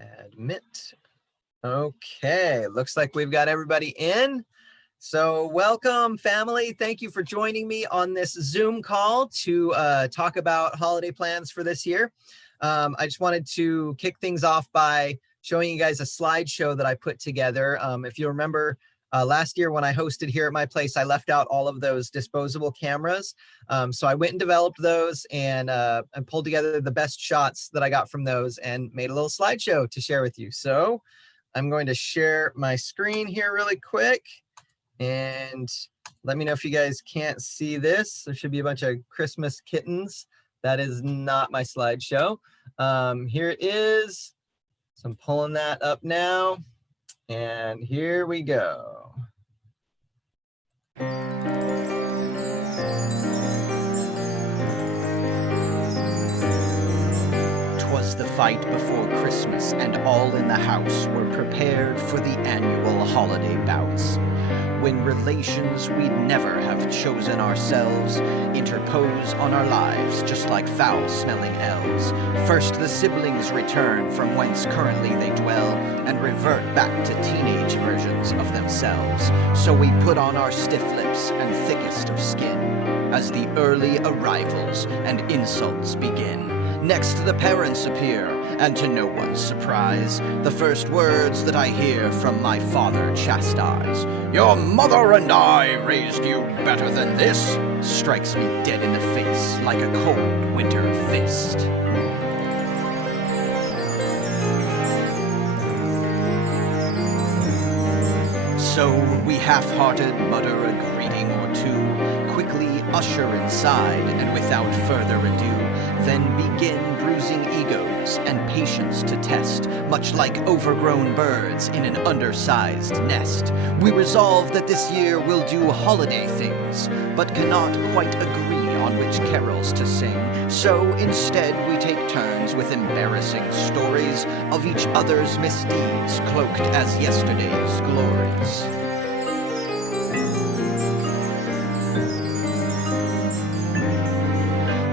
Admit. Okay, looks like we've got everybody in. So welcome, family. Thank you for joining me on this Zoom call to talk about holiday plans for this year. I just wanted to kick things off by showing you guys a slideshow that I put together. If you remember, last year when I hosted here at my place, I left out all of those disposable cameras. So I went and developed those and pulled together the best shots that I got from those and made a little slideshow to share with you. So I'm going to share my screen here really quick. And let me know if you guys can't see this. There should be a bunch of Christmas kittens. That is not my slideshow. Here it is. So I'm pulling that up now. And here we go. 'Twas the fight before Christmas, and all in the house were prepared for the annual holiday bouts, when relations we'd never have chosen ourselves interpose on our lives just like foul-smelling elves. First the siblings return from whence currently they dwell, and revert back to teenage versions of themselves. So we put on our stiff lips and thickest of skin as the early arrivals and insults begin. Next the parents appear, and to no one's surprise, the first words that I hear from my father chastise. "Your mother and I raised you better than this," strikes me dead in the face like a cold winter fist. So we half-hearted mutter a greeting or two, quickly usher inside, and without further ado, then begin bruising egos and patience to test, much like overgrown birds in an undersized nest. We resolve that this year we'll do holiday things, but cannot quite agree on which carols to sing. So instead we take turns with embarrassing stories of each other's misdeeds, cloaked as yesterday's glories.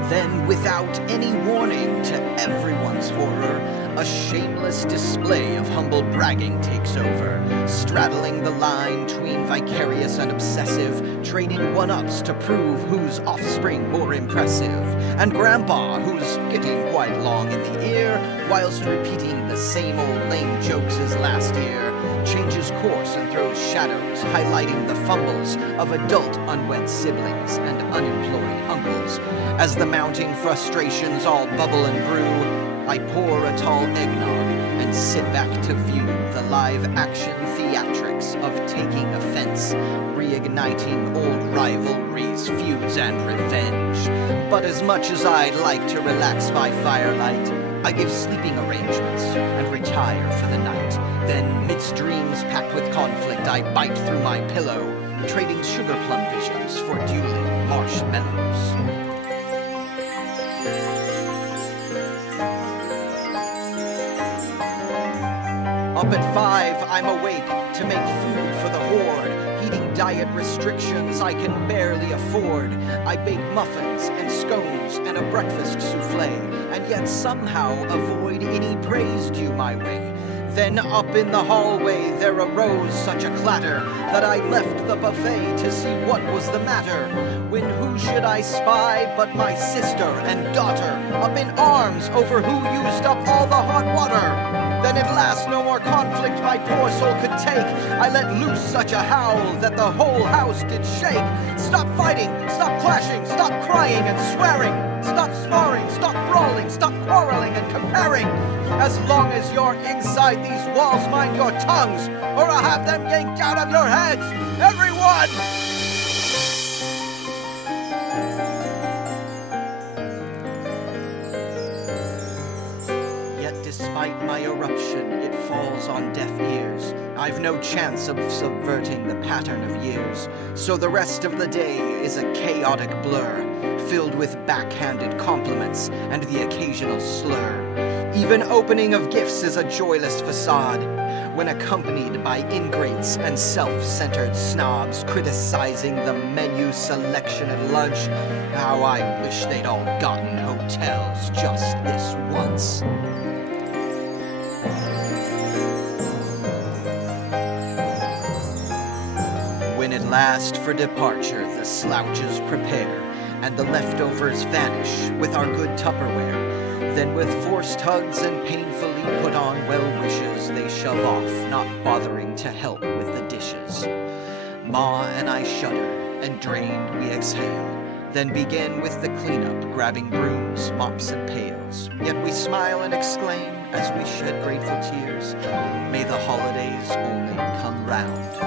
Then, without any warning to everyone's horror, a shameless display of humble bragging takes over, straddling the line between vicarious and obsessive, trading one-ups to prove whose offspring more impressive. And Grandpa, who's getting quite long in the ear, whilst repeating the same old lame jokes as last year, changes course and throws shadows, highlighting the fumbles of adult unwed siblings and unemployed uncles. As the mounting frustrations all bubble and brew, I pour a tall eggnog and sit back to view the live-action theatrics of taking offense, reigniting old rivalries, feuds, and revenge. But as much as I'd like to relax by firelight, I give sleeping arrangements and retire for the night. Then, midst dreams packed with conflict, I bite through my pillow, trading sugar plum visions for dueling marshmallows. Up at 5, I'm awake to make food for the horde, heeding diet restrictions I can barely afford. I bake muffins and scones and a breakfast souffle, and yet somehow avoid any praise due my way. Then up in the hallway there arose such a clatter that I left the buffet to see what was the matter. When who should I spy but my sister and daughter, up in arms over who used up all the hot water. Then at last no more conflict my poor soul could take. I let loose such a howl that the whole house did shake. Stop fighting, stop clashing, stop crying and swearing. Stop sparring, stop brawling, stop quarreling and comparing. As long as you're inside these walls, mind your tongues, or I'll have them yanked out of your heads. Everyone! Despite my eruption, it falls on deaf ears. I've no chance of subverting the pattern of years. So the rest of the day is a chaotic blur, filled with backhanded compliments and the occasional slur. Even opening of gifts is a joyless facade, when accompanied by ingrates and self-centered snobs criticizing the menu selection at lunch. How I wish they'd all gotten hotels just this once. last for departure, the slouches prepare, and the leftovers vanish with our good Tupperware. Then with forced hugs and painfully put on well wishes, they shove off, not bothering to help with the dishes. Ma and I shudder, and drained we exhale, then begin with the cleanup, grabbing brooms, mops, and pails. Yet we smile and exclaim, as we shed grateful tears, may the holidays only come round